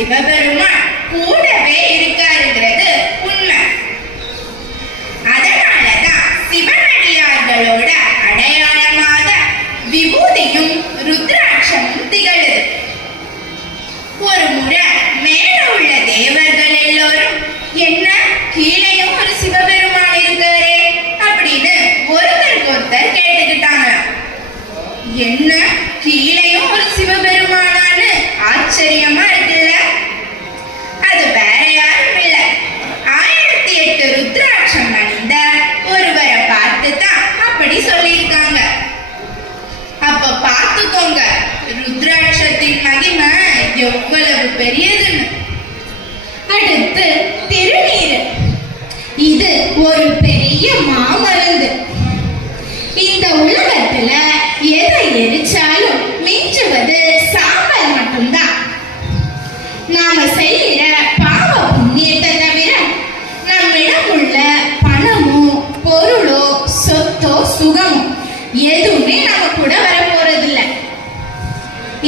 சிவபெருமான் கூடவே இருக்காருங்கிறது உண்மை. அதனாலதான் சிவனடியார்களோட அடையாளமாக விபூதியும் ருத்ராட்சமும் திகழுது. ஒரு முறை மேல உள்ள தேவர்கள் எல்லோரும் என்ன கீழையும் ஒரு சிவபெருமான் இருக்காரே அப்படின்னு ஒருத்தருக்கு ஒருத்தர் கேட்டுக்கிட்டாங்களாம். என்ன கீழையும் ஒரு சிவபெருமானான்னு ஆச்சரியமா இருக்குல்ல? அது வேற யாரும் இல்ல, 1008 ருத்ராட்சம் அணிந்த ஒருவரை பார்த்து தான் அப்படி சொல்லியிருக்காங்க. அப்ப பார்த்துக்கோங்க ருத்ராட்சத்தின் மகிமை எவ்வளவு பெரியதுன்னு. அடுத்து திருநீர். இது ஒரு பெரிய மாமருந்து. இந்த உலகத்துல எதை எரிச்சாலும் மிஞ்சுவது சாம்பல் மட்டும்தான். நாம செய்யற பாவ புண்ணியத்தை தவிர நம்மிடம் உள்ள பணமோ பொருளோ சொத்தோ சுகமோ எதுவுமே நம்ம கூட வர போறதில்லை.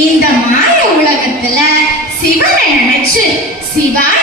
இந்த மாய உலகத்துல சிவனை நினைச்சு சிவாய